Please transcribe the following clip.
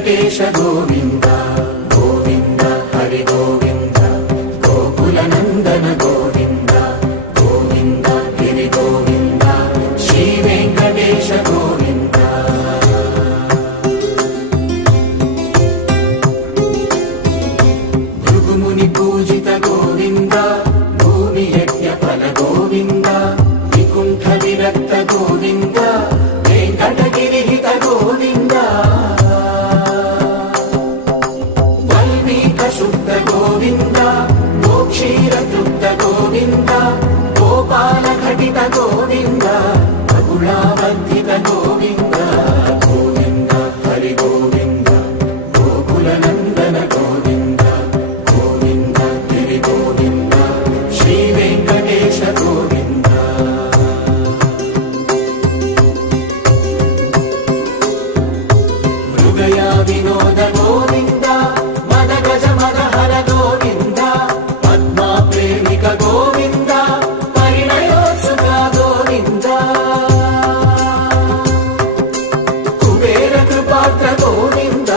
వెంకటేశ గోవింద గోవింద హరి గోవింద గోకుల నందన గోవింద గోవింద గిరి గోవింద శ్రీ వెంకటేశ గోవింద భృగుముని పూజిత గోవింద భూమి యజ్ఞ ఫల గోవింద వికుంఠ విరక్త గోవింద వెంకటగిరిహిత గోవింద వల్మీక శుద్ధ గోవింద గోక్షీర తృప్త గోవింద గోపాల ఘటిత గోవింద బహుళావర్ధిత గోవింద గోవింద హరి గోవింద గోకుల నందన గోవింద గోవింద గిరి గోవింద శ్రీ వెంకటేశ గోవింద మృగయా వినోద గోవింద మద గజ మద హర గోవింద పద్మా ప్రేమిక గోవింద పరిణయోత్సుక గోవింద కుబేర కృపాత్ర గోవింద